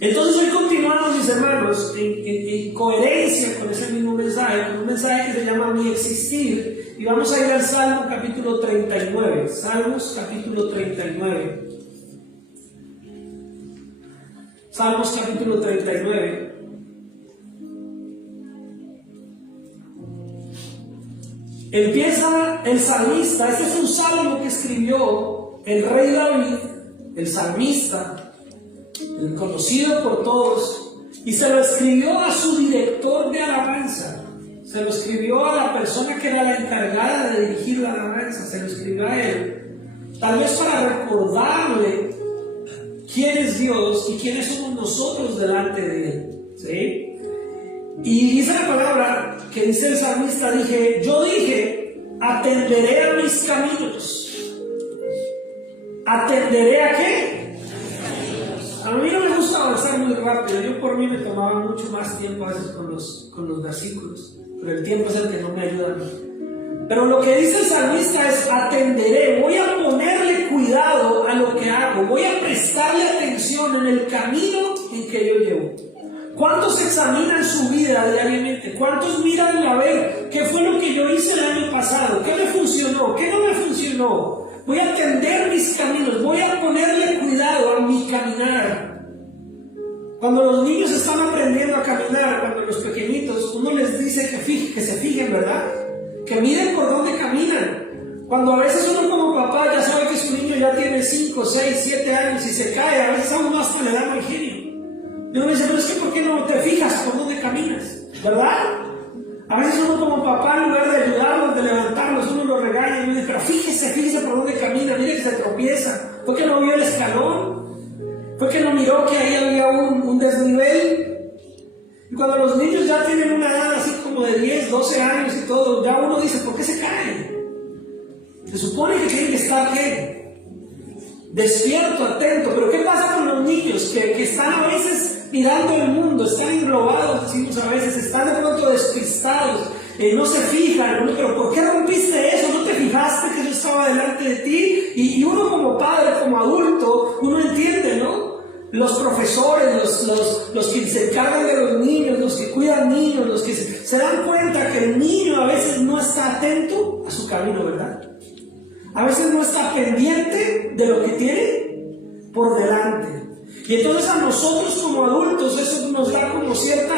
Entonces hoy continuamos, mis hermanos, en coherencia con ese mismo mensaje, con un mensaje que se llama Mi Existir, y vamos a ir al Salmo capítulo 39, Salmos capítulo 39. Salmos capítulo 39. Empieza el salmista. Este es un salmo que escribió el rey David, el salmista, el conocido por todos, y se lo escribió a su director de alabanza, se lo escribió a la persona que era la encargada de dirigir la alabanza, se lo escribió a él, tal vez para recordarle quién es Dios y quiénes somos nosotros delante de él, ¿sí? Y dice la palabra que dice el salmista, yo dije, atenderé a mis caminos. ¿Atenderé a qué? A mí no me gusta avanzar muy rápido. Yo por mí me tomaba mucho más tiempo a veces con los versículos, pero el tiempo es el que no me ayuda a mí. Pero lo que dice el salmista es: atenderé, voy a ponerle cuidado a lo que hago, voy a prestarle atención en el camino en que yo llevo. ¿Cuántos examinan su vida diariamente? ¿Cuántos miran a ver qué fue lo que yo hice el año pasado? ¿Qué me funcionó? ¿Qué no me funcionó? Voy a atender mis caminos, voy a ponerle cuidado a mi caminar. Cuando los niños están aprendiendo a caminar, cuando los pequeñitos, uno les dice que se fijen, ¿verdad? Que miren por dónde caminan. Cuando a veces uno como papá ya sabe que su niño ya tiene 5, 6, 7 años y se cae, a veces a uno hasta le da mal genio. Y uno dice, pero es que ¿por qué no te fijas por dónde caminas? ¿Verdad? A veces uno como papá, en lugar de ayudarlos, de levantarlos, uno los regaña y uno dice, pero fíjese por dónde camina, mire que se tropieza. ¿Por qué no vio el escalón? ¿Por qué no miró que ahí había un desnivel? Y cuando los niños ya tienen una edad así como de 10, 12 años y todo, ya uno dice, ¿por qué se caen? Se supone que tienen que estar, ¿qué? Despierto, atento. Pero ¿qué pasa con los niños que están a veces mirando el mundo, están englobados, decimos a veces, están de pronto despistados, no se fijan, ¿no? Pero ¿por qué rompiste eso? ¿No te fijaste que yo estaba delante de ti? Y uno como padre, como adulto, uno entiende, ¿no? Los profesores, los que se encargan de los niños, los que cuidan niños, los que se dan cuenta que el niño a veces no está atento a su camino, ¿verdad? A veces no está pendiente de lo que tiene por delante. Y entonces a nosotros como adultos eso nos da como cierto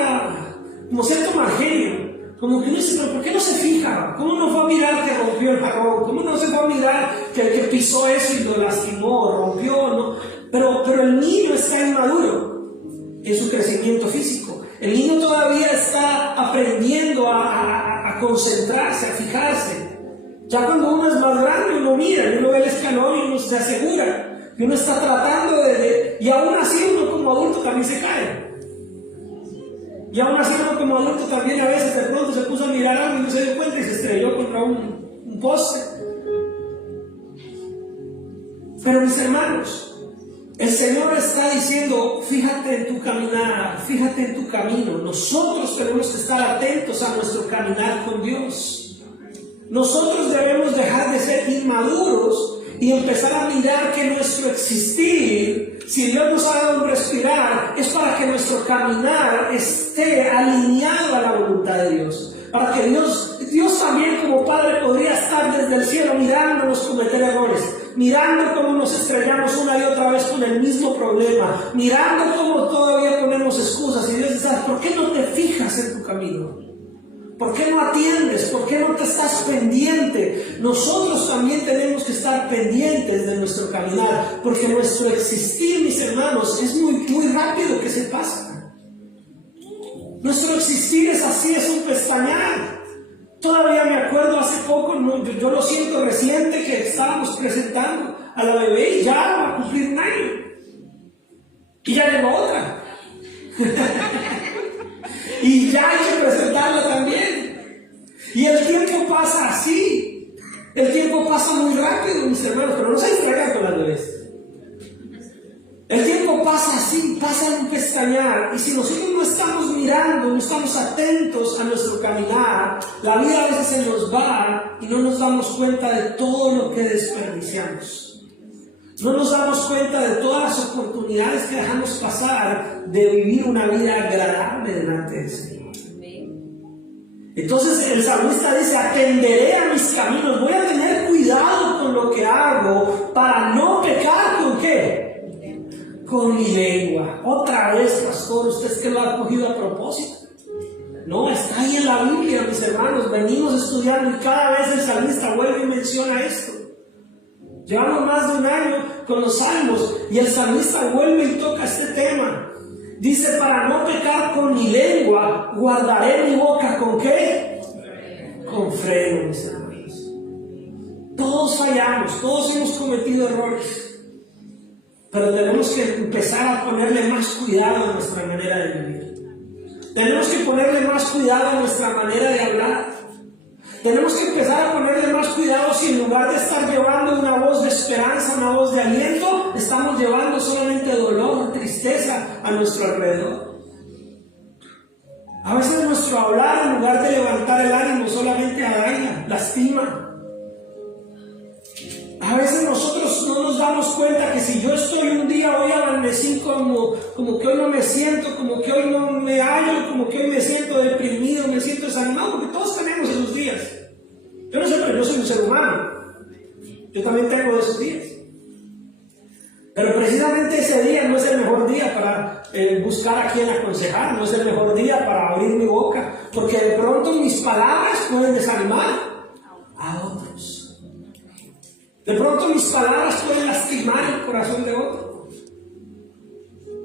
mal genio. Como que uno dice, pero ¿por qué no se fija? ¿Cómo no fue a mirar que rompió el jarrón? ¿Cómo no se fue a mirar que pisó eso y lo lastimó, rompió? ¿No? Pero el niño está inmaduro en su crecimiento físico. El niño todavía está aprendiendo a concentrarse, a fijarse. Ya cuando uno es más grande, uno mira, uno ve el escalón y uno se asegura que uno está tratando y aún así uno como adulto también se cae. Y aún así uno como adulto también a veces de pronto se puso a mirar algo y no se dio cuenta y se estrelló contra un poste. Pero mis hermanos, el Señor está diciendo, fíjate en tu caminar, fíjate en tu camino. Nosotros tenemos que estar atentos a nuestro caminar con Dios. Nosotros debemos dejar de ser inmaduros y empezar a mirar que nuestro existir, si Dios nos ha dado un respirar, es para que nuestro caminar esté alineado a la voluntad de Dios. Para que Dios también como Padre podría estar desde el cielo mirándonos cometer errores, mirando cómo nos estrellamos una y otra vez con el mismo problema, mirando cómo todavía ponemos excusas. Y Dios dice, ¿por qué no te fijas en tu camino? ¿Por qué no atiendes? ¿Por qué no te estás pendiente? Nosotros también tenemos que estar pendientes de nuestro caminar, porque nuestro existir, mis hermanos, es muy rápido que se pasa. Nuestro existir es así, es un pestañear. Todavía me acuerdo hace poco, yo lo siento reciente, que estábamos presentando a la bebé y ya va a cumplir un año. Y ya llegó otra. Y ya hay que presentarla también. Y el tiempo pasa así. El tiempo pasa muy rápido, mis hermanos, pero no se distraigan con las bebés. El tiempo pasa así, pasa en un pestañear. Y si nosotros no estamos mirando, no estamos atentos a nuestro caminar, la vida a veces se nos va y no nos damos cuenta de todo lo que desperdiciamos. No nos damos cuenta de todas las oportunidades que dejamos pasar de vivir una vida agradable delante del Señor. Entonces el salmista dice: atenderé a mis caminos, voy a tener cuidado con lo que hago para no pecar. ¿Con qué? Con mi lengua. Otra vez, pastor, usted es que lo ha cogido a propósito. No, está ahí en la Biblia, mis hermanos. Venimos estudiando y cada vez el salmista vuelve y menciona esto. Llevamos más de un año con los salmos y el salmista vuelve y toca este tema. Dice: para no pecar con mi lengua, guardaré mi boca. ¿Con qué? Con freno, mis hermanos. Todos fallamos, todos hemos cometido errores, pero tenemos que empezar a ponerle más cuidado a nuestra manera de vivir. Tenemos que ponerle más cuidado a nuestra manera de hablar. Tenemos que empezar a ponerle más cuidado si en lugar de estar llevando una voz de esperanza, una voz de aliento, estamos llevando solamente dolor, tristeza a nuestro alrededor. A veces nuestro hablar, en lugar de levantar el ánimo, solamente daña, lastima. A veces nosotros no nos damos cuenta que si yo estoy un día, hoy amanecí como que hoy no me siento, como que hoy no me hallo, como que hoy me siento deprimido, me siento desanimado, porque todos tenemos esos días. Yo no sé, pero yo soy un ser humano. Yo también tengo esos días. Pero precisamente ese día no es el mejor día para buscar a quien aconsejar, no es el mejor día para abrir mi boca, porque de pronto mis palabras pueden desanimar a otros. De pronto mis palabras pueden lastimar el corazón de otro.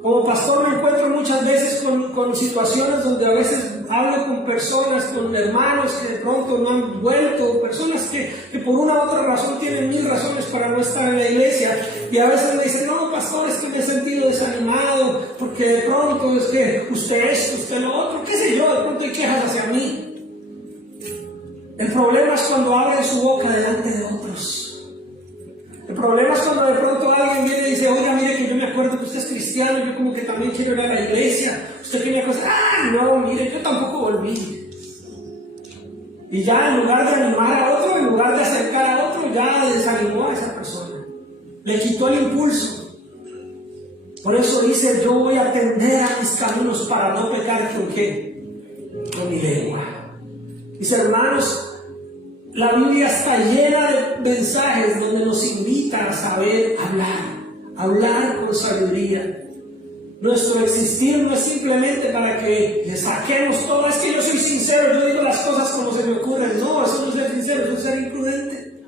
Como pastor me encuentro muchas veces con situaciones donde a veces hablo con personas, con hermanos que de pronto no han vuelto, personas que por una u otra razón tienen 1000 razones para no estar en la iglesia, y a veces me dicen: no, pastor, es que me he sentido desanimado porque de pronto es que usted esto, usted lo otro, qué sé yo, de pronto hay quejas hacia mí. El problema es cuando abren su boca delante de otros. El problema es cuando de pronto alguien viene y dice: oiga, mire que yo me acuerdo que usted es cristiano, yo como que también quiero ir a la iglesia, usted quería cosas, no, mire, yo tampoco volví. Y ya en lugar de animar a otro, en lugar de acercar a otro, ya desanimó a esa persona, le quitó el impulso. Por eso dice: yo voy a atender a mis caminos para no pecar. ¿Con qué? Con mi lengua. Mis hermanos, la Biblia está llena de mensajes donde nos invita a saber hablar con sabiduría. Nuestro existir no es simplemente para que le saquemos todo. Es que yo soy sincero, yo digo las cosas como se me ocurren. No, eso no es ser sincero, eso es ser imprudente.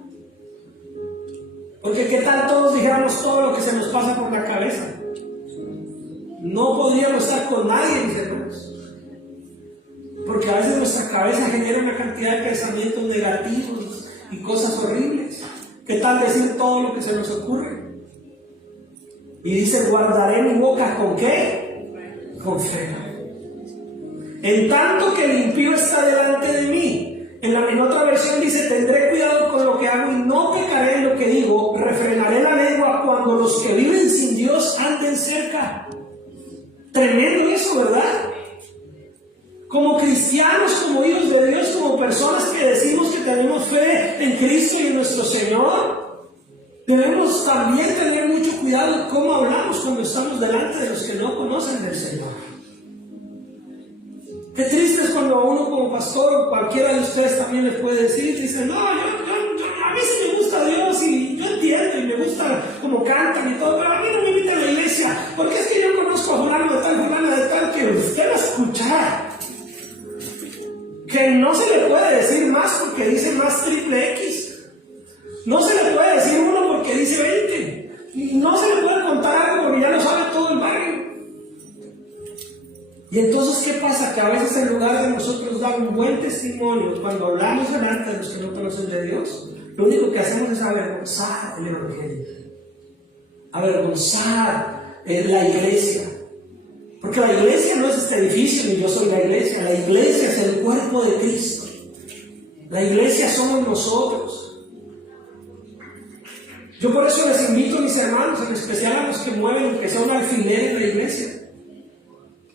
Porque ¿qué tal todos dijéramos todo lo que se nos pasa por la cabeza? No podríamos estar con nadie, mis hermanos. Porque a veces nuestra cabeza genera una cantidad de pensamientos negativos y cosas horribles. ¿Qué tal decir todo lo que se nos ocurre? Y dice: guardaré mi boca. ¿Con qué? Con freno. En tanto que el impío está delante de mí. En otra versión dice: tendré cuidado con lo que hago y no pecaré en lo que digo. Refrenaré la lengua cuando los que viven sin Dios anden cerca. Tremendo eso, ¿verdad? Como cristianos, como hijos de Dios, como personas que decimos que tenemos fe en Cristo y en nuestro Señor, debemos también tener mucho cuidado de cómo hablamos cuando estamos delante de los que no conocen del Señor. Qué triste es cuando a uno como pastor, o cualquiera de ustedes también les puede decir, dice: no, a mí sí me gusta Dios y yo entiendo y me gusta cómo cantan y todo, pero a mí no me invitan a la iglesia, porque es que yo conozco a fulano de tal, que usted va a escuchar. Que no se le puede decir más porque dice más triple X. No se le puede decir 1 porque dice 20. No se le puede contar algo porque ya lo sabe todo el barrio. Y entonces, ¿qué pasa? Que a veces en lugar de nosotros dar un buen testimonio, cuando hablamos delante de los que no conocen de Dios, lo único que hacemos es avergonzar el Evangelio. Avergonzar la iglesia. Porque la iglesia no es este edificio, ni yo soy la iglesia. La iglesia es el cuerpo de Cristo. La iglesia somos nosotros. Yo por eso les invito a mis hermanos, en especial a los que mueven, que sea un alfiler en la iglesia,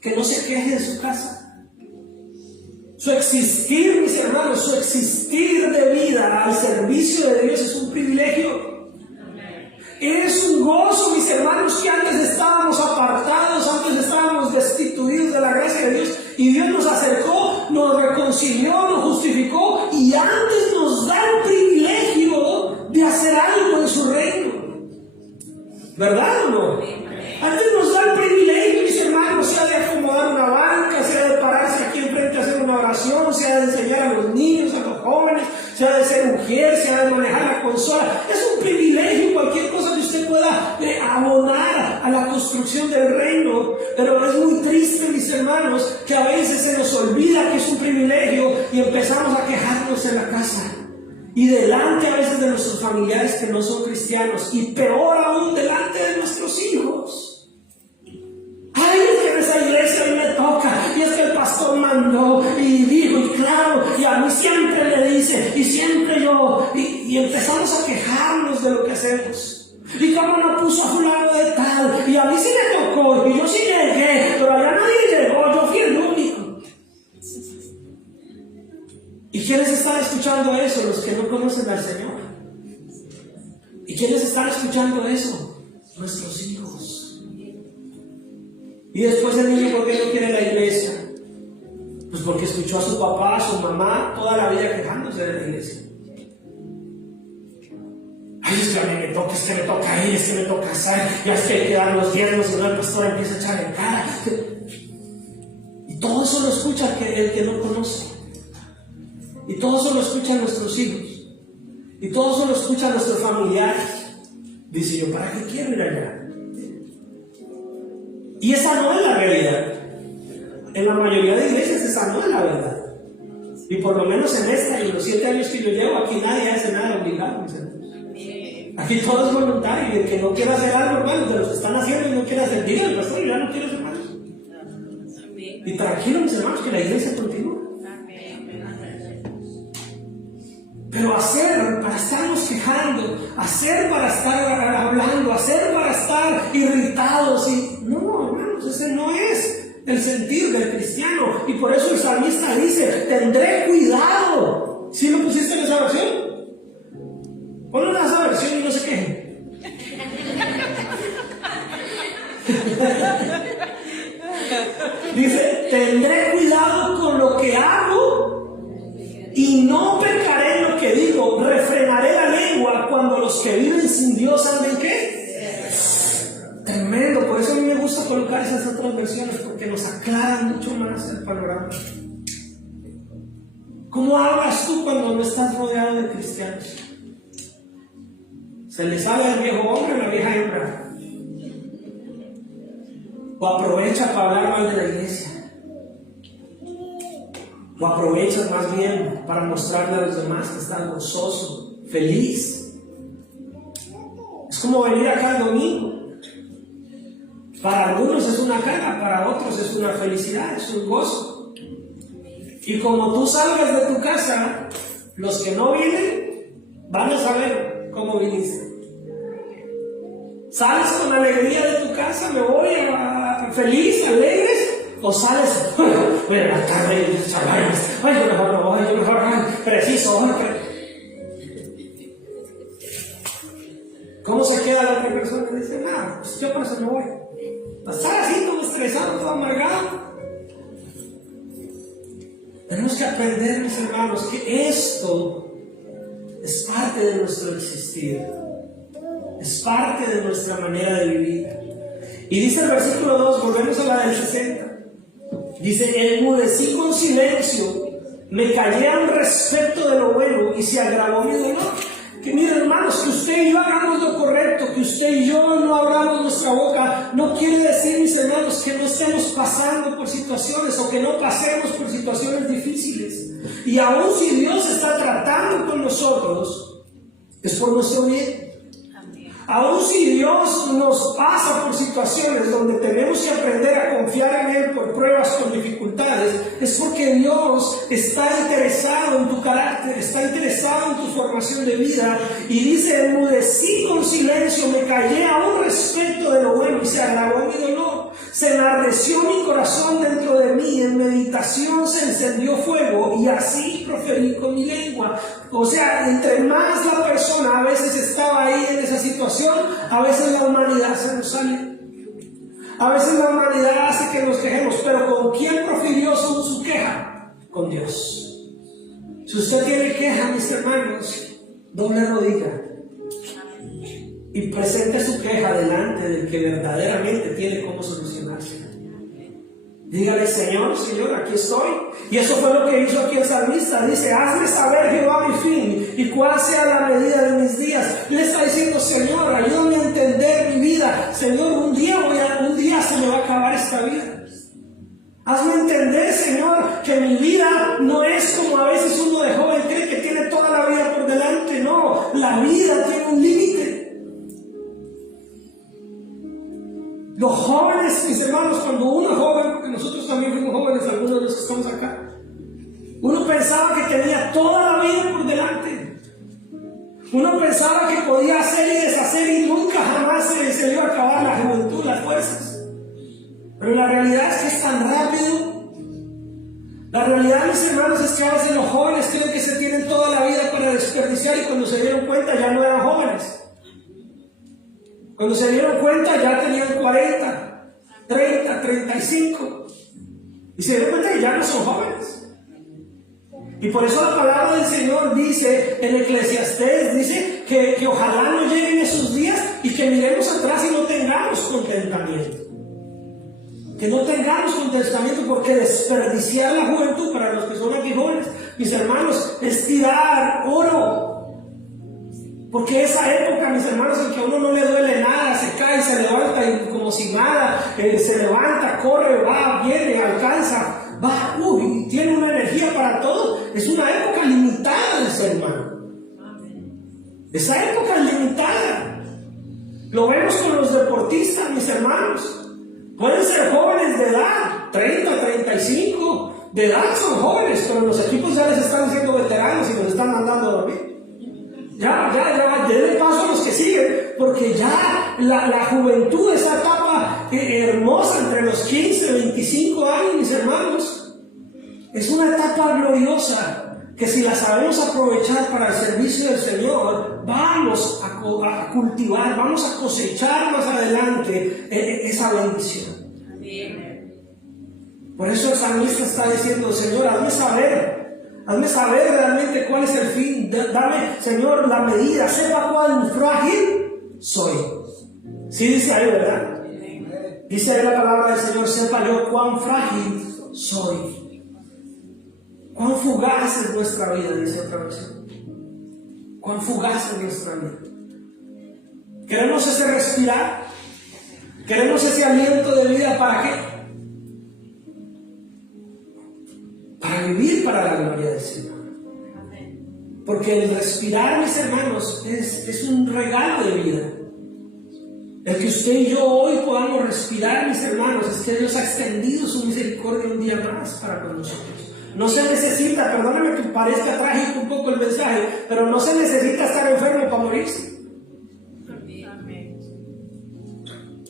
que no se queje de su casa. Su existir, mis hermanos, su existir de vida al servicio de Dios es un privilegio. Es un gozo, mis hermanos, que antes estábamos apartados, antes estábamos destituidos de la gracia de Dios, y Dios nos acercó, nos reconcilió, nos justificó, y antes nos da el privilegio de hacer algo en su reino. ¿Verdad o no? Antes nos da el privilegio, mis hermanos, sea de acomodar una banca, sea de pararse aquí enfrente a hacer una oración, sea de enseñar a los niños, a los jóvenes, sea de ser mujer, sea de manejar la consola. Es un privilegio cualquier cosa que usted pueda abonar a la construcción del reino. Pero es muy triste, mis hermanos, que a veces se nos olvida que es un privilegio y empezamos a quejarnos en la casa. Y delante a veces de nuestros familiares que no son cristianos, y peor aún delante de nuestros hijos. Ay, es que en esa iglesia a mí me toca, y es que el pastor mandó y dijo, y claro, y a mí siempre le dice, y siempre yo, y empezamos a quejarnos de lo que hacemos. Y cómo no puso a fulano de tal, y a mí sí me tocó, y yo sí llegué, pero allá nadie llegó, yo fui el único. ¿Y quiénes están escuchando eso? Los que no conocen al Señor. ¿Y quiénes están escuchando eso? Nuestros hijos. Y después el niño, ¿por qué no quiere la iglesia? Pues porque escuchó a su papá, a su mamá, toda la vida quejándose de la iglesia. Ay, es que a mí me toca, es que me toca ir, es que me toca hacer, ya es que hay que dar los diezmos, y no el pastor empieza a echar en cara. Y todo eso lo escucha el que no conoce. Y todo eso lo escuchan nuestros hijos. Y todo eso lo escuchan nuestros familiares. Dice yo, ¿para qué quiero ir allá? Y esa no es la realidad. En la mayoría de iglesias esa no es la verdad. Y por lo menos en esta y en los 7 años que yo llevo, aquí nadie hace nada obligado, mis hermanos. Aquí todo es voluntario. Y el que no quiera hacer algo, hermanos, de los que están haciendo y no quiere hacer, diga el pastor, ya no quiero hacer más. Y tranquilo, mis hermanos, que la iglesia continúa. Pero hacer para estarnos quejando, hacer para estar hablando, hacer para estar irritados, y no, hermanos, ese no es el sentir del cristiano. Y por eso el salmista dice, tendré cuidado. ¿Sí lo pusiste en esa versión? Ponlo en esa versión y no se quejen. Dice, tendré cuidado con lo que hago y no pecaré en lo que digo. Refrenaré la lengua cuando los que viven sin Dios anden ¿qué? Tremendo. Por eso a mí me gusta colocar esas otras versiones, porque nos aclaran mucho más el panorama. ¿Cómo hablas tú cuando no estás rodeado de cristianos? ¿Se les habla del viejo hombre o la vieja hembra? ¿O aprovecha para hablar mal de la iglesia? ¿O aprovechas más bien para mostrarle a los demás que estás gozoso, feliz? Es como venir acá el domingo. Para algunos es una carga, para otros es una felicidad, es un gozo. Y como tú salgas de tu casa, los que no vienen van a saber cómo viniste. ¿Sales con alegría de tu casa? ¿Me voy feliz, alegres? ¿O sales, buenas tardes, chavales, ay, yo mejor no voy, yo mejor preciso? ¿Cómo se queda la otra persona? Dice, nada, pues yo por eso no voy. Estar así, todo estresado, todo amargado. Tenemos que aprender, mis hermanos, que esto es parte de nuestro existir. Es parte de nuestra manera de vivir. Y dice el versículo 2, volvemos a la del 60. Dice, enmudecí con silencio, me callé al respecto de lo bueno y se agravó mi dolor. Que miren, hermanos, que usted y yo hagamos lo correcto, que usted y yo no abramos nuestra boca, no quiere decir, mis hermanos, que no estemos pasando por situaciones o que no pasemos por situaciones difíciles. Y aún si Dios está tratando con nosotros, es por nuestro bien. Aún si Dios nos pasa por situaciones donde tenemos que aprender a confiar en Él por pruebas con dificultades, es porque Dios está interesado en tu carácter, está interesado en tu formación de vida. Y dice, enmudecí con silencio, me callé aún respecto de lo bueno y se agravó mi dolor. Se enardeció mi corazón dentro de mí, en meditación se encendió fuego y así proferí con mi lengua. O sea, entre más la persona a veces estaba ahí en esa situación, a veces la humanidad se nos sale. A veces la humanidad hace que nos quejemos, pero ¿con quién profirió su queja? Con Dios. Si usted tiene queja, mis hermanos, doble rodilla y presente su queja delante del que verdaderamente tiene cómo solucionarse. Dígale: Señor, aquí estoy. Y eso fue lo que hizo aquí el salmista. Dice: hazme saber, Jehová, mi fin y cuál sea la medida de mis días. Le está diciendo: Señor, ayúdame a entender mi vida. Señor, un día se me va a acabar esta vida. Hazme entender, Señor, que mi vida no es como a veces uno de joven cree que tiene toda la vida por delante. No, la vida tiene un límite. Los jóvenes, mis hermanos, cuando uno es joven, porque nosotros también fuimos jóvenes, algunos de los que estamos acá, uno pensaba que tenía toda la vida por delante. Uno pensaba que podía hacer y deshacer y nunca jamás se le iba a acabar la juventud, las fuerzas. Pero la realidad es que es tan rápido. La realidad, mis hermanos, es que a veces los jóvenes creen que se tienen toda la vida para desperdiciar y cuando se dieron cuenta ya no eran jóvenes. Cuando se dieron cuenta ya tenían 40, 30, 35 y se dieron cuenta que ya no son jóvenes. Y por eso la palabra del Señor dice en Eclesiastés, dice que ojalá no lleguen esos días y que miremos atrás y no tengamos contentamiento. Que no tengamos contentamiento, porque desperdiciar la juventud, para los que son aquí jóvenes, mis hermanos, es tirar oro. Porque esa época, mis hermanos, en que a uno no le duele nada, se cae, se levanta y como si nada, se levanta, corre, va, viene, alcanza, va, tiene una energía para todo. Es una época limitada del ser humano. Esa época es limitada. Lo vemos con los deportistas, mis hermanos. Pueden ser jóvenes de edad, 30, 35, de edad son jóvenes, pero los equipos ya les están haciendo veteranos y los están mandando a dormir. Ya, denle paso a los que siguen, porque ya la juventud, esa etapa hermosa entre los 15 y 25 años, mis hermanos, es una etapa gloriosa, que si la sabemos aprovechar para el servicio del Señor, vamos a cultivar, vamos a cosechar más adelante esa bendición. Por eso el salmista está diciendo: Señor, hazme saber realmente cuál es el fin. Dame, Señor, la medida. Sepa cuán frágil soy. Sí dice ahí, ¿verdad? Dice ahí la palabra del Señor: sepa yo cuán frágil soy. Cuán fugaz es nuestra vida, dice otra versión. Cuán fugaz es nuestra vida. Queremos ese respirar. Queremos ese aliento de vida. ¿Para qué? Para vivir para la gloria del Señor. Porque el respirar, mis hermanos, es un regalo de vida. El que usted y yo hoy podamos respirar, mis hermanos, es que Dios ha extendido su misericordia un día más para con nosotros. No se necesita, perdóname que parezca trágico un poco el mensaje, pero no se necesita estar enfermo para morirse.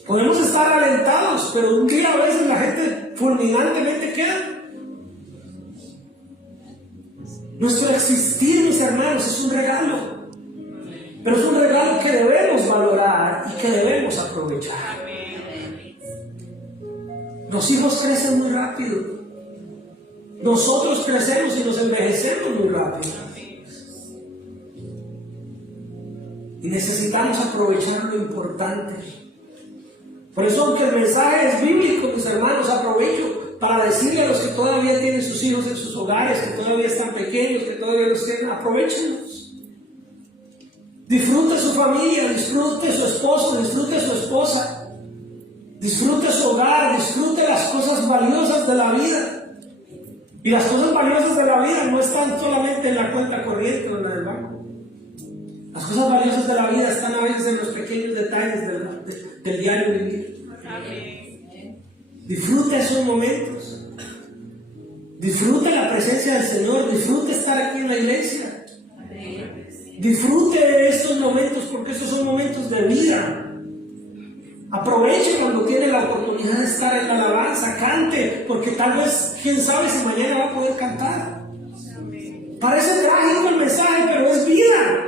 Podemos estar alentados, pero un día a veces la gente fulminantemente queda. Nuestro existir, mis hermanos, es un regalo, pero es un regalo que debemos valorar y que debemos aprovechar. Los hijos crecen muy rápido, nosotros crecemos y nos envejecemos muy rápido, y necesitamos aprovechar lo importante. Por eso, aunque el mensaje es bíblico, mis hermanos, aprovecho para decirle a los que todavía tienen sus hijos en sus hogares, que todavía están pequeños, que todavía los tienen, aprovechenlos. Disfrute su familia, disfrute su esposo, disfrute su esposa, disfrute su hogar, disfrute las cosas valiosas de la vida. Y las cosas valiosas de la vida no están solamente en la cuenta corriente o en la del banco. Las cosas valiosas de la vida están a veces en los pequeños detalles del diario vivir. Disfrute esos momentos. Disfrute la presencia del Señor. Disfrute estar aquí en la iglesia. Disfrute de estos momentos, porque estos son momentos de vida. Aproveche cuando tiene la oportunidad oportunidad de estar en la alabanza, cante, porque tal vez, quién sabe si mañana va a poder cantar. Parece trágico el mensaje, pero es vida.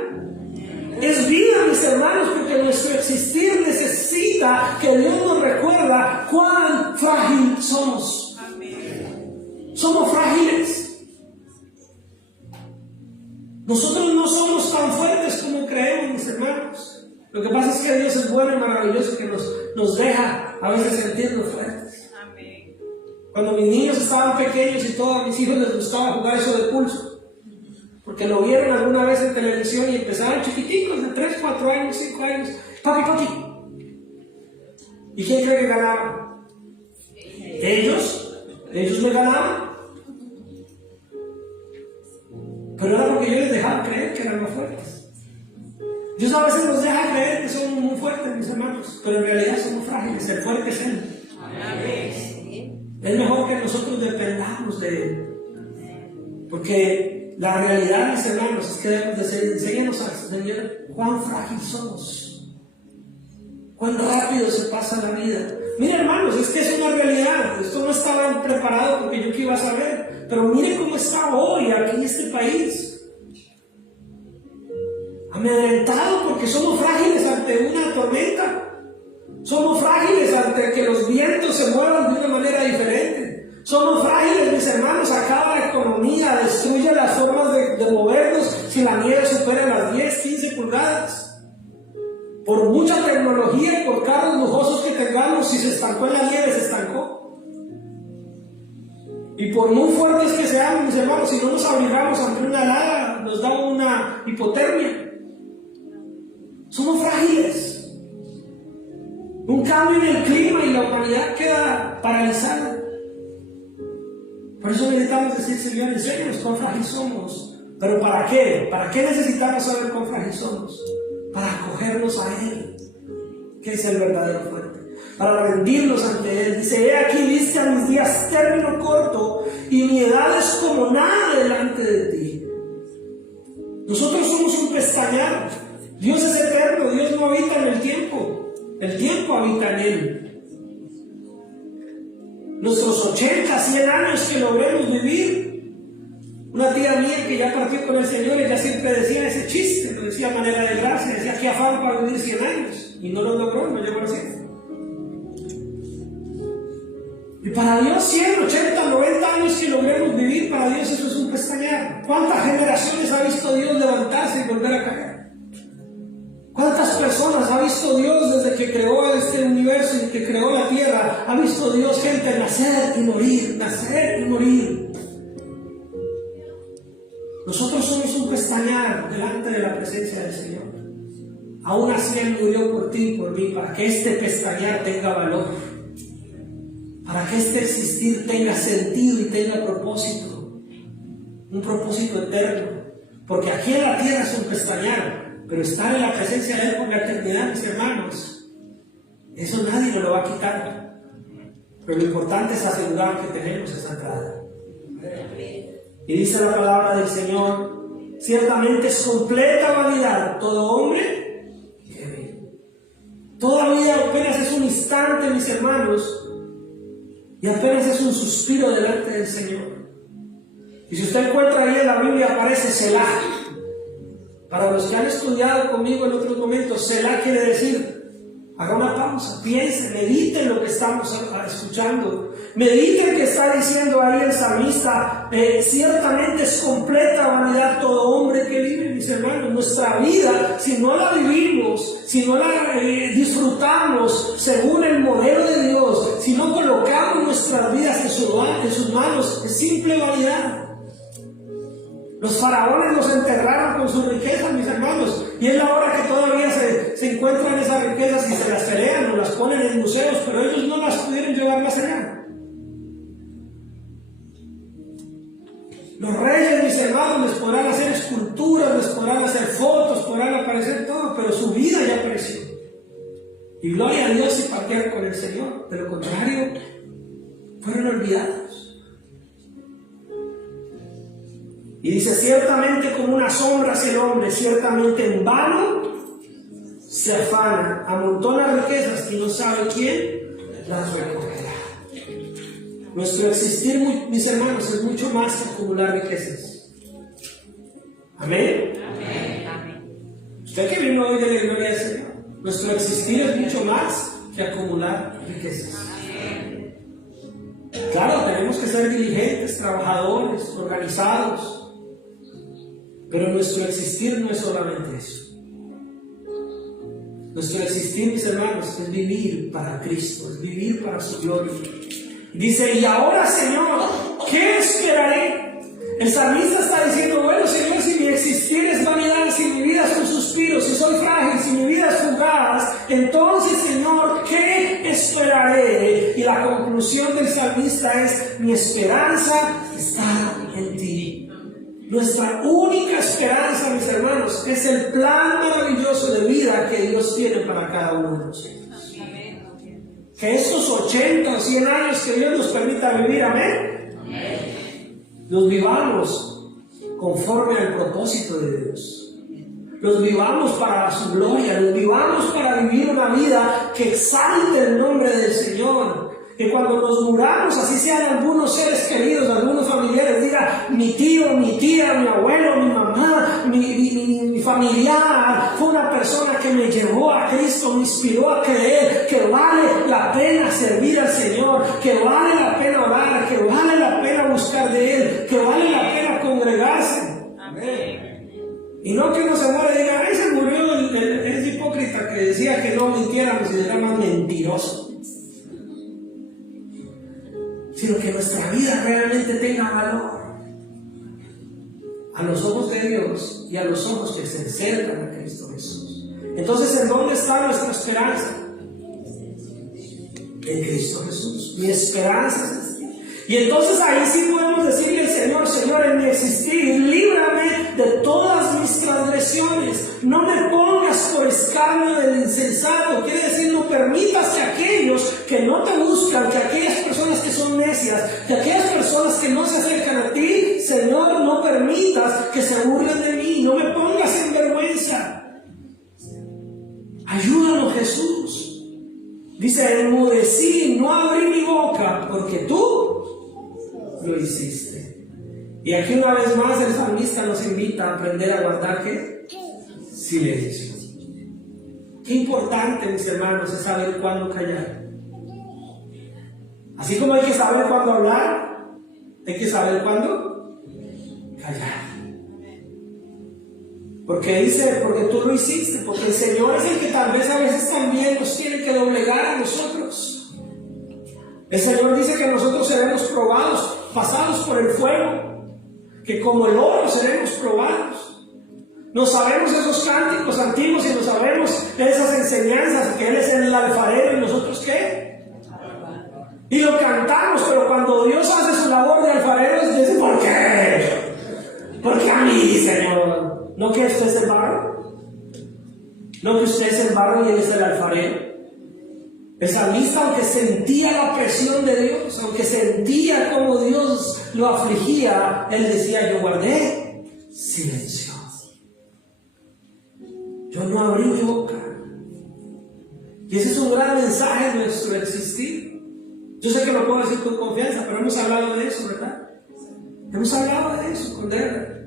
Es vida, mis hermanos, porque nuestro existir necesita que Dios nos recuerda cuán frágil somos. Somos frágiles. Nosotros no somos tan fuertes como creemos, mis hermanos. Lo que pasa es que Dios es bueno y maravilloso, que nos deja a veces sentirnos fuertes. Cuando mis niños estaban pequeños y todos a mis hijos les gustaba jugar eso de pulso, porque lo vieron alguna vez en televisión y empezaban chiquiticos de 3, 4 años, 5 años. Papi. ¿Y quién cree que ganaba? Ellos me ganaban. Pero era porque yo les dejaba creer que eran más fuertes. Dios a veces nos deja creer que somos muy fuertes, mis hermanos, pero en realidad somos frágiles. El fuerte es Él. Es mejor que nosotros dependamos de Él. Porque la realidad, mis hermanos, es que debemos de ser, enséñanos a entender cuán frágil somos, cuán rápido se pasa la vida. Mira, hermanos, es que es una realidad. Esto no estaba preparado porque yo que iba a saber, pero mire cómo está hoy aquí en este país. Amedrentado porque somos frágiles ante una tormenta. Somos frágiles ante que los vientos se muevan de una manera diferente. Somos frágiles, mis hermanos. Acaba la economía, destruye las formas de movernos si la nieve supera las 10, 15 pulgadas. Por mucha tecnología y por carros lujosos que tengamos, si se estancó en la nieve, se estancó. Y por muy fuertes que seamos, mis hermanos, si no nos abrigamos ante una helada, nos da una hipotermia. Somos frágiles. Un cambio en el clima y la humanidad queda paralizada. Por eso necesitamos decir, Señor, enséñanos cuán frágil somos. ¿Pero para qué? ¿Para qué necesitamos saber cuán frágil somos? Para acogernos a Él, que es el verdadero fuerte. Para rendirnos ante Él. Dice, he aquí, viste a mis días término corto y mi edad es como nada delante de ti. Nosotros somos un pestañear. Dios es eterno, Dios no habita en el tiempo habita en Él. Nuestros 80, 100 años que logremos vivir. Una tía mía que ya partió con el Señor, ella siempre decía ese chiste, lo decía a manera de gracia, decía que afán para vivir 100 años, y no lo logró, no llegó a 100. Y para Dios 100, 80, 90 años que logremos vivir, para Dios eso es un pestañear. ¿Cuántas generaciones ha visto Dios levantarse y volver a caer? ¿Cuántas personas ha visto Dios desde que creó este universo y que creó la tierra? Ha visto Dios gente nacer y morir, nacer y morir. Nosotros somos un pestañear delante de la presencia del Señor. Aún así Él murió por ti y por mí, para que este pestañear tenga valor, para que este existir tenga sentido y tenga propósito, un propósito eterno. Porque aquí en la tierra es un pestañear, pero estar en la presencia de Él por la eternidad, mis hermanos, eso nadie nos lo va a quitar. Pero lo importante es asegurar que tenemos esa entrada. Y dice la palabra del Señor, ciertamente es completa vanidad todo hombre que vive. Toda vida apenas es un instante, mis hermanos, y apenas es un suspiro delante del Señor. Y si usted encuentra ahí en la Biblia aparece Selah. Para los que han estudiado conmigo en otros momentos, Selah quiere decir, haga una pausa, piense, medite en lo que estamos escuchando. Medite que está diciendo ahí el salmista, ciertamente es completa vanidad todo hombre que vive, mis hermanos. Nuestra vida, si no la vivimos, si no la disfrutamos según el modelo de Dios, si no colocamos nuestras vidas en sus manos, es simple vanidad. Los faraones los enterraron con sus riquezas, mis hermanos, y es la hora que todavía se encuentran esas riquezas y se las pelean o las ponen en museos, pero ellos no las pudieron llevar más allá. Los reyes, mis hermanos, les podrán hacer esculturas, les podrán hacer fotos, podrán aparecer todo, pero su vida ya pereció. Y gloria a Dios si partieron con el Señor, de lo contrario, fueron olvidados. Y dice, ciertamente como una sombra hacia el hombre, ciertamente en vano se afana, amontona riquezas y no sabe quién las recogerá. Nuestro existir, mis hermanos, es mucho más que acumular riquezas. Amén. Usted que vino hoy de la gloria del Señor, nuestro existir es mucho más que acumular riquezas. Claro, tenemos que ser diligentes, trabajadores, organizados, pero nuestro existir no es solamente eso. Nuestro existir, mis hermanos, es vivir para Cristo, es vivir para su gloria. Dice, y ahora, Señor, ¿qué esperaré? El salmista está diciendo, bueno, Señor, si mi existir es vanidad, si mi vida es un suspiro, si soy frágil, si mi vida es fugaz, entonces, Señor, ¿qué esperaré? Y la conclusión del salmista es, mi esperanza está en ti. Nuestra única esperanza, mis hermanos, es el plan maravilloso de vida que Dios tiene para cada uno de nosotros. Que estos 80 o 100 años que Dios nos permita vivir, amén, los vivamos conforme al propósito de Dios. Los vivamos para su gloria, los vivamos para vivir una vida que exalte el nombre del Señor. Que cuando nos muramos, así sean algunos seres queridos, algunos familiares, diga, mi tío, mi tía, mi abuelo, mi mamá, mi familiar, fue una persona que me llevó a Cristo, me inspiró a creer que vale la pena servir al Señor, que vale la pena orar, que vale la pena buscar de Él, que vale la pena congregarse. Amén. Y no que uno se muera y diga, ahí se murió ese hipócrita que decía que no mintiéramos y era más mentiroso. Sino que nuestra vida realmente tenga valor a los ojos de Dios y a los ojos que se acercan a Cristo Jesús. Entonces, ¿en dónde está nuestra esperanza? En Cristo Jesús. Mi esperanza es esta. Y entonces ahí sí podemos decirle al Señor, Señor, en mi existir, líbrame de todas mis transgresiones. No me pongas por escarnio del insensato. Quiere decir, no permitas que aquellos que no te buscan, que aquellas personas que son necias, que aquellas personas que no se acercan a ti, Señor, no permitas que se burlen de mí. No me pongas en vergüenza. Ayúdanos, Jesús. Dice, enmudecí, no abrí mi boca, porque tú lo hiciste. Y aquí una vez más el salmista nos invita a aprender a guardar ¿qué? Silencio. Qué importante, mis hermanos, es saber cuándo callar. Así como hay que saber cuándo hablar, hay que saber cuándo callar. Porque dice, porque tú lo hiciste, porque el Señor es el que tal vez a veces también nos tiene que doblegar a nosotros. El Señor dice que nosotros seremos probados, pasados por el fuego, que como el oro seremos probados. No sabemos esos cánticos antiguos y no sabemos esas enseñanzas, que Él es el alfarero y nosotros ¿qué? Y lo cantamos, pero cuando Dios hace su labor de alfarero, dice, ¿por qué? ¿Por qué a mí, Señor? ¿No que usted es el barro? ¿No que usted es el barro y Él es el alfarero? El salmista, aunque sentía la presión de Dios, aunque sentía cómo Dios lo afligía, él decía, yo guardé silencio. Yo no abrí mi boca. Y ese es un gran mensaje de nuestro existir. Yo sé que lo puedo decir con confianza, pero hemos hablado de eso, ¿verdad? Hemos hablado de eso con Débora.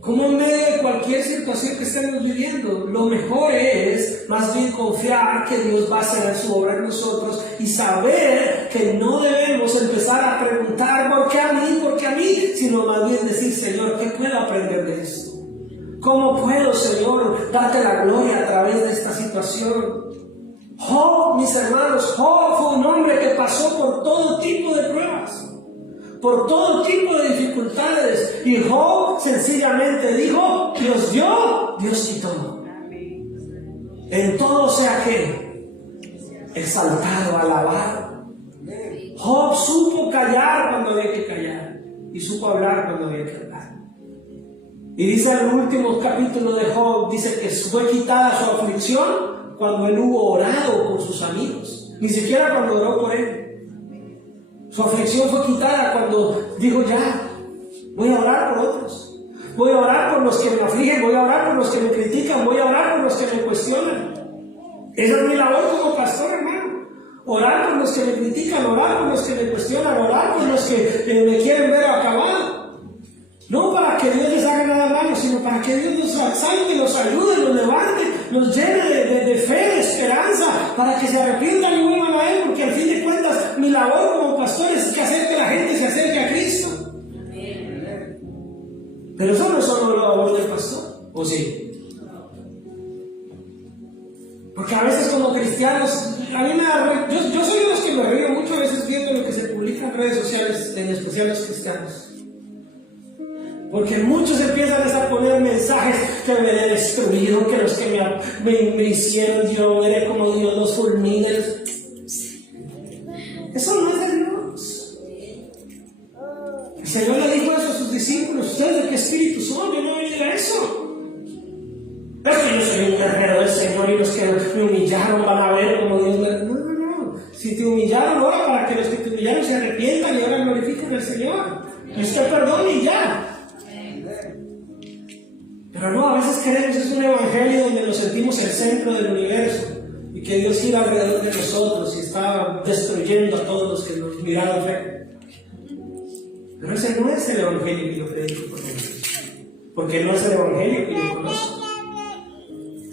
Como en medio de cualquier situación que estemos viviendo, lo mejor es más bien confiar que Dios va a hacer su obra en nosotros y saber que no debemos empezar a preguntar ¿por qué a mí? Sino más bien decir, Señor, ¿qué puedo aprender de esto? ¿Cómo puedo, Señor, darte la gloria a través de esta situación? Job, mis hermanos, Job fue un hombre que pasó por todo tipo de pruebas, por todo tipo de dificultades, y Job sencillamente dijo, Dios dio, Dios quitó. En todo sea que exaltado, alabado. Job supo callar cuando había que callar y supo hablar cuando había que hablar. Y dice en el último capítulo de Job, dice que fue quitada su aflicción cuando él hubo orado por sus amigos, ni siquiera cuando oró por él. Su aflicción fue quitada cuando dijo, ya, voy a orar por otros. Voy a orar por los que me afligen, voy a orar por los que me critican, voy a orar por los que me cuestionan. Esa es mi labor como pastor, hermano. Orar por los que me critican, orar por los que me cuestionan, orar por los que me quieren ver acabado. No para que Dios les haga nada malo, sino para que Dios los exalte, los ayude, los levante, los llene de fe, de esperanza, para que se arrepientan y vuelvan a Él, porque al fin de cuentas mi labor como pastor es que hacer que la gente se acerque a Cristo. Pero eso no es solo la labor del pastor, ¿o sí? Porque a veces como cristianos, a mí yo soy de los que me río mucho a veces viendo lo que se publica en redes sociales, en especial los cristianos. Porque muchos empiezan a poner mensajes que me he destruido, que los que me hicieron, yo veré como Dios los fulmina. Eso no es de Dios. El Señor le dijo eso a sus discípulos: ¿ustedes de qué espíritu son? Yo no he venido a eso. Es que yo soy un guerrero del Señor y los que me humillaron van a ver como Dios me... No. Si te humillaron, ora para que los que te humillaron se arrepientan y ahora glorifiquen al Señor. Es que perdone y ya. Pero no, a veces queremos es un evangelio donde nos sentimos el centro del universo y que Dios gira alrededor de nosotros y está destruyendo a todos los que nos miraron fe. Pero ese no es el evangelio que yo predico, porque no es el evangelio que yo conozco.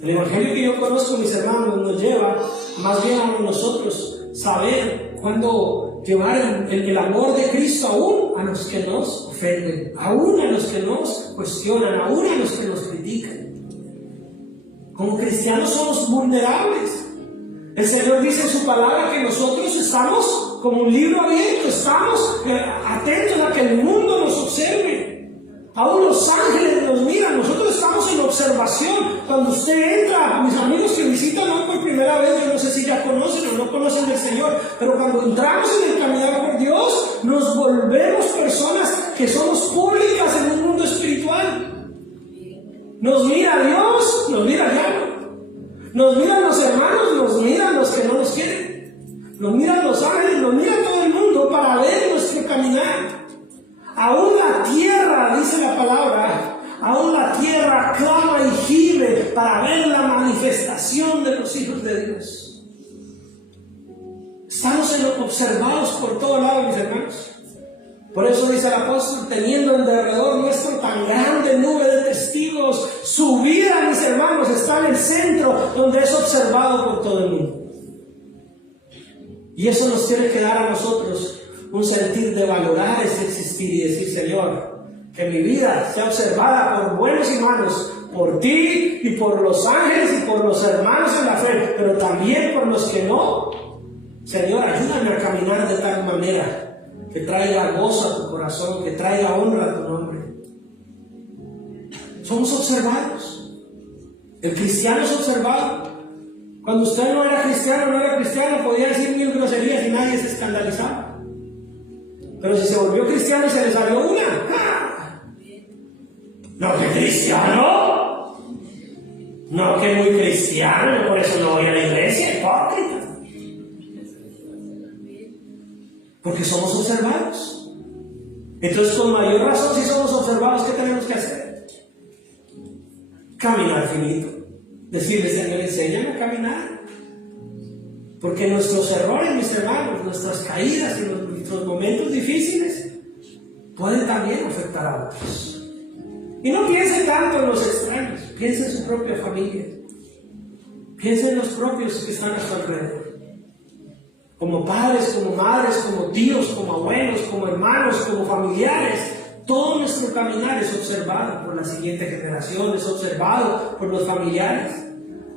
El evangelio que yo conozco, mis hermanos, nos lleva más bien a nosotros saber cuándo llevar el amor de Cristo aún a los que nos ofenden, aún a los que nos cuestionan, aún a los que nos critican. Como cristianos somos vulnerables. El Señor dice en su palabra que nosotros estamos como un libro abierto, estamos atentos a que el mundo nos observe. Aún los ángeles nos miran, nosotros estamos en observación. Cuando usted entra, mis amigos que visitan hoy por primera vez, yo no sé si ya conocen o no conocen del Señor, pero cuando entramos en el caminar por Dios, nos volvemos personas que somos públicas en un mundo espiritual. Nos mira Dios, nos mira el diablo, nos miran los hermanos, nos miran los que no nos quieren, nos miran los ángeles, nos mira todo el mundo para ver nuestro caminar. Aún la tierra, dice la palabra, aún la tierra clama y gime para ver la manifestación de los hijos de Dios. Estamos observados por todos lados, mis hermanos. Por eso dice el apóstol: teniendo en derredor nuestro tan grande nube de testigos, su vida, mis hermanos, está en el centro donde es observado por todo el mundo. Y eso nos tiene que dar a nosotros un sentir de valorar ese existir y decir: Señor, que mi vida sea observada por buenos y malos, por ti y por los ángeles y por los hermanos en la fe, pero también por los que no. Señor, ayúdame a caminar de tal manera que traiga gozo a tu corazón, que traiga honra a tu nombre. Somos observados. El cristiano es observado. Cuando usted no era cristiano, podía decir 1000 groserías y nadie se escandalizaba. Pero si se volvió cristiano y se le salió una, ¡ah! No, que cristiano, no, que muy cristiano, por eso no voy a la iglesia, hipócrita. Porque somos observados. Entonces, con mayor razón, si somos observados, ¿qué tenemos que hacer? Caminar finito. Decirle: Señor, enséñame a caminar. Porque nuestros errores, mis hermanos, nuestras caídas y nuestros momentos difíciles pueden también afectar a otros. Y no piense tanto en los extraños, piense en su propia familia. Piense en los propios que están a su alrededor. Como padres, como madres, como tíos, como abuelos, como hermanos, como familiares. Todo nuestro caminar es observado por la siguiente generación, es observado por los familiares.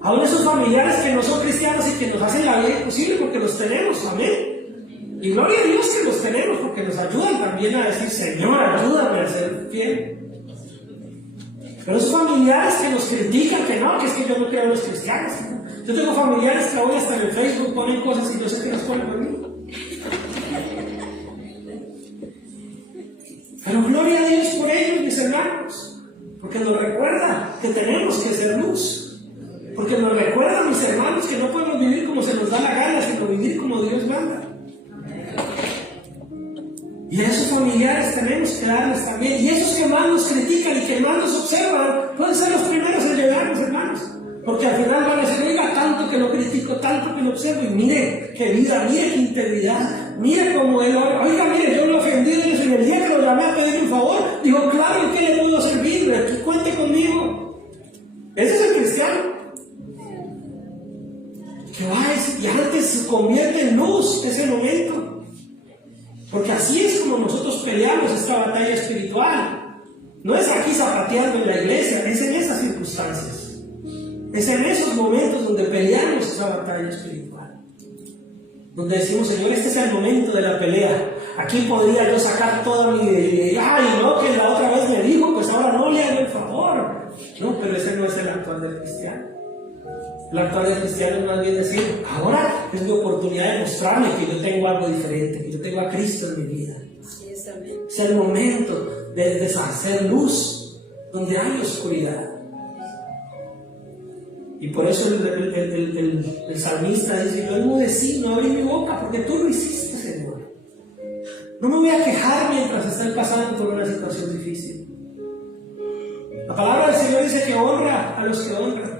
Aún esos familiares que no son cristianos y que nos hacen la vida imposible, porque los tenemos, amén. Y gloria a Dios que los tenemos, porque nos ayudan también a decir: Señor, ayúdame a ser fiel. Pero esos familiares que nos critican, que es que yo no creo en los cristianos. Yo tengo familiares que hoy hasta en el Facebook ponen cosas y yo sé que las ponen conmigo. Pero gloria a Dios por ellos, mis hermanos, porque nos recuerda que tenemos que ser luz. Porque nos recuerda, mis hermanos, que no podemos vivir como se nos da la gana, sino vivir como Dios manda. Y a esos familiares tenemos que darles también. Y esos que más nos critican y que más nos observan, pueden ser los primeros en llegar, mis hermanos. Porque al final van a decir: oiga, tanto tanto que lo critico, tanto que lo observo, y mire qué vida, mire qué integridad, mire cómo él ora. Oiga, mire, yo lo ofendí en el día que lo llamé a pedir un favor, digo, claro, ¿en qué le puedo servir? Aquí cuente conmigo. Ese es el cristiano. Que va y antes se convierte en luz ese momento. Porque así es como nosotros peleamos esta batalla espiritual. No es aquí zapateando en la iglesia, es en esas circunstancias. Es en esos momentos donde peleamos esa batalla espiritual. Donde decimos, Señor, este es el momento de la pelea. Aquí podría yo sacar toda mi... Ay, no, que la otra vez me dijo, pues ahora no le hago el favor. No, pero ese no es el actual del cristiano. El actual del cristiano es más bien decir, ahora es mi oportunidad de mostrarme que yo tengo algo diferente, que yo tengo a Cristo en mi vida. Es el momento de hacer luz donde hay oscuridad. Y por eso el salmista dice, yo enmudecí, no abrí mi boca, porque tú lo hiciste, Señor. No me voy a quejar mientras estoy pasando por una situación difícil. La palabra del Señor dice que honra a los que honran.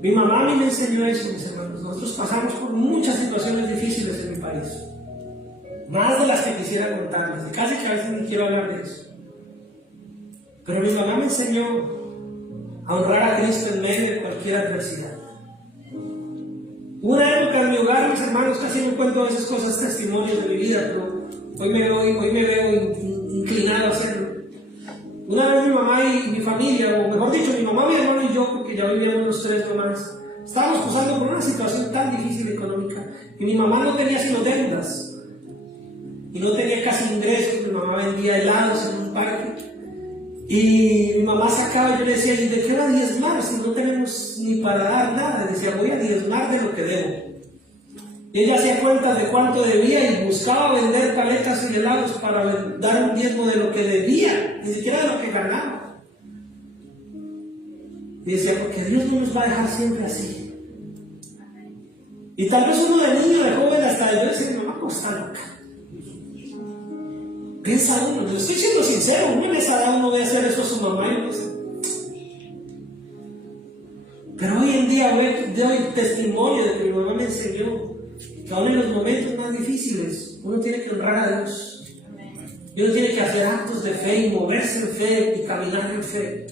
Mi mamá a mí me enseñó eso, mis hermanos. Nosotros pasamos por muchas situaciones difíciles en mi país. Más de las que quisiera contarles. Y casi que a veces ni quiero hablar de eso. Pero mi mamá me enseñó a honrar a Cristo en medio de cualquier adversidad. Una época en mi hogar, mis hermanos, casi no cuento a veces cosas, testimonios de mi vida, pero hoy me veo inclinado a hacerlo. Una vez mi mamá y mi familia, o mejor dicho, mi mamá, mi hermano y yo, porque ya vivíamos los tres nomás, estábamos pasando por una situación tan difícil económica, y mi mamá no tenía sino deudas, y no tenía casi ingresos. Mi mamá vendía helados en un parque, y mi mamá sacaba, yo le decía, ¿y de qué va a diezmar si no tenemos ni para dar nada? Le decía, voy a diezmar de lo que debo. Y ella hacía cuentas de cuánto debía y buscaba vender paletas y helados para dar un diezmo de lo que debía, ni siquiera de lo que ganaba. Y decía, porque Dios no nos va a dejar siempre así. Y tal vez uno de niño, de joven, hasta de yo decía, mamá, ¿cómo está loca? Piensa uno, yo estoy siendo sincero, uno en esa edad uno ve hacer eso a su mamá y no sé. Pero hoy en día doy testimonio de que mi mamá me enseñó que aún en los momentos más difíciles uno tiene que honrar a Dios. Y uno tiene que hacer actos de fe y moverse en fe y caminar en fe.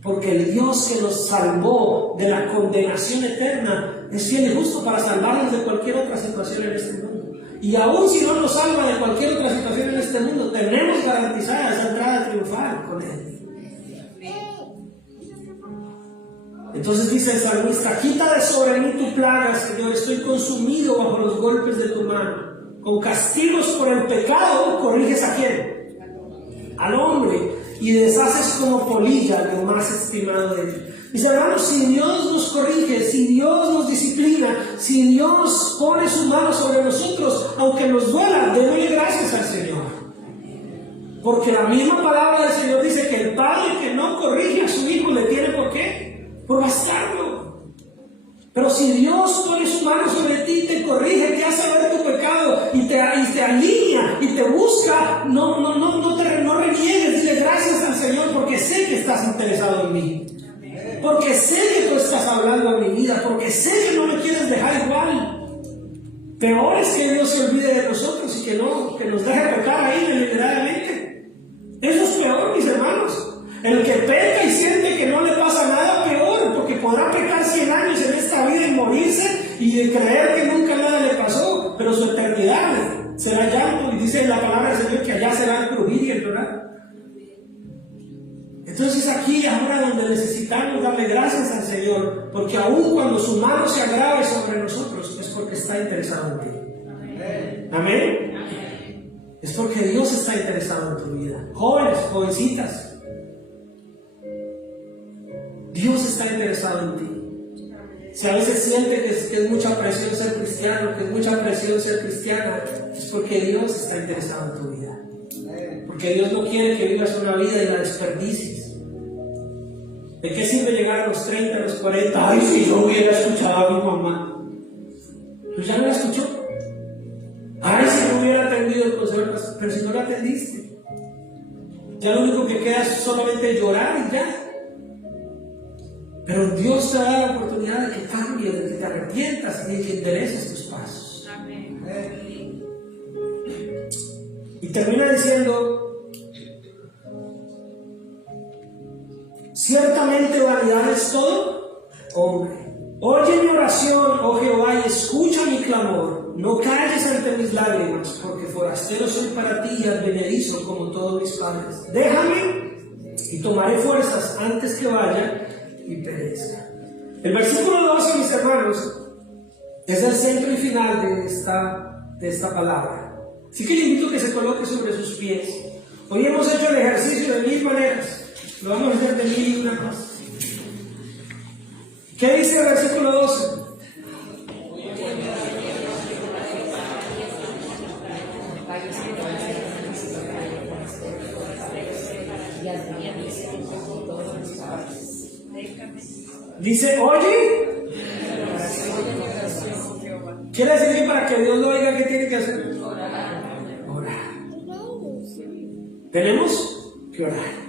Porque el Dios que nos salvó de la condenación eterna es fiel y justo para salvarnos de cualquier otra situación en este mundo. Y aún si no nos salva de cualquier otra situación en este mundo, tenemos garantizada esa entrada triunfal con Él. Entonces dice el salmista, quita de sobre mí tu plaga, Señor, estoy consumido bajo los golpes de tu mano. Con castigos por el pecado, corriges a quién? Al hombre, y deshaces como polilla lo más estimado de él. Mis hermanos, si Dios nos corrige, si Dios nos disciplina, si Dios pone su mano sobre nosotros, aunque nos duela, démosle gracias al Señor. Porque la misma palabra del Señor dice que el padre que no corrige a su hijo le tiene ¿por qué? Por bastardo. Pero si Dios pone su mano sobre ti, te corrige, te hace ver tu pecado y te alinea y te busca, no reniegues, dile gracias al Señor porque sé que estás interesado en mí. Porque sé que tú estás hablando a mi vida, porque sé que no me quieres dejar igual. Peor es que Dios se olvide de nosotros y que nos deje pecar ahí deliberadamente. Eso es peor, mis hermanos. El que peca y siente que no le pasa nada, peor, porque podrá pecar 100 años en esta vida y morirse y creer que nunca nada le pasó, pero su eternidad será llanto, y dice la palabra del Señor que allá será el crujir y el llorar. Entonces aquí ahora donde necesitamos darle gracias al Señor, porque aun cuando su mano se agrave sobre nosotros, es porque está interesado en ti. Amén. Es porque Dios está interesado en tu vida. Jóvenes, jovencitas, Dios está interesado en ti. Si a veces siente que es mucha presión ser cristiano, que es mucha presión ser cristiana, es porque Dios está interesado en tu vida. Porque Dios no quiere que vivas una vida y la desperdicies. ¿De qué sirve llegar a los 30, a los 40? Ay, si yo hubiera escuchado a mi mamá. Pues ya no la escuchó. Ay, si no hubiera atendido el consejo, pero si no la atendiste, ya lo único que queda es solamente llorar y ya. Pero Dios te da la oportunidad de que cambies, de que te arrepientas y de que endereces tus pasos. Amén. Y termina diciendo: ciertamente vanidad es todo hombre. Oye mi oración, oh Jehová, y escucha mi clamor. No calles ante mis lágrimas, porque forastero soy para ti y advenedizo como todos mis padres. Déjame y tomaré fuerzas antes que vaya y perezca. El versículo 12, mis hermanos, es el centro y final de esta palabra. Así que le invito a que se coloque sobre sus pies. Hoy hemos hecho el ejercicio de 1000 maneras. Lo vamos a hacer de 1001 cosas. ¿Qué dice el versículo 12? Dice, oye. Quiere decir que para que Dios lo oiga, ¿qué tiene que hacer? Orar. Tenemos que orar.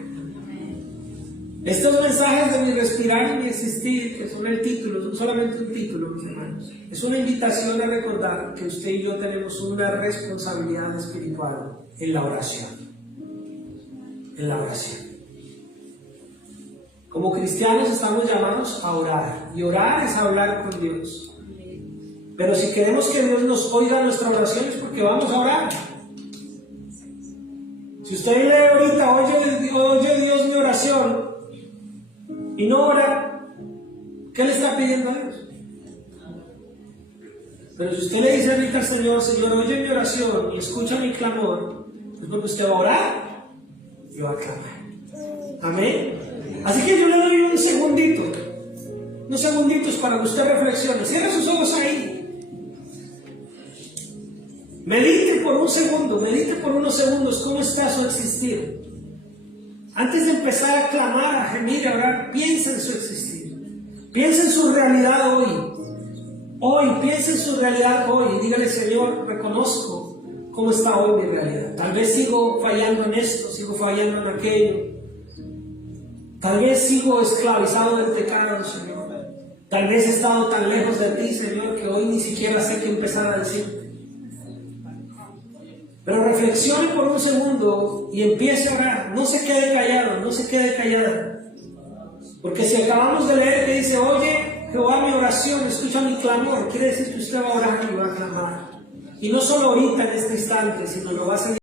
Estos mensajes de mi respirar y mi existir, que son el título, son solamente un título, mis hermanos, es una invitación a recordar que usted y yo tenemos una responsabilidad espiritual en la oración. En la oración. Como cristianos estamos llamados a orar, y orar es hablar con Dios. Pero si queremos que Dios nos oiga nuestra oración es porque vamos a orar. Si usted lee ahorita, oye Dios mi oración, y no ora, ¿qué le está pidiendo a Dios? Pero si usted le dice ahorita al Señor, Señor, oye mi oración y escucha mi clamor, es porque usted va a orar y va a clamar. Amén. Así que yo le doy unos segunditos para que usted reflexione. Cierre sus ojos ahí. Medite por unos segundos cómo está su existir. Antes de empezar a clamar, a gemir, a orar, piensa en su existir. Piensa en su realidad hoy. Piensa en su realidad hoy y dígale, Señor, reconozco cómo está hoy mi realidad. Tal vez sigo fallando en esto, sigo fallando en aquello. Tal vez sigo esclavizado del pecado, Señor. Tal vez he estado tan lejos de ti, Señor, que hoy ni siquiera sé qué empezar a decirte. Pero reflexione por un segundo y empiece a orar. No se quede callado, no se quede callada. Porque si acabamos de leer que dice, oye, Jehová mi oración, escucha mi clamor, quiere decir que usted va a orar y va a clamar. Y no solo ahorita en este instante, sino lo va a seguir.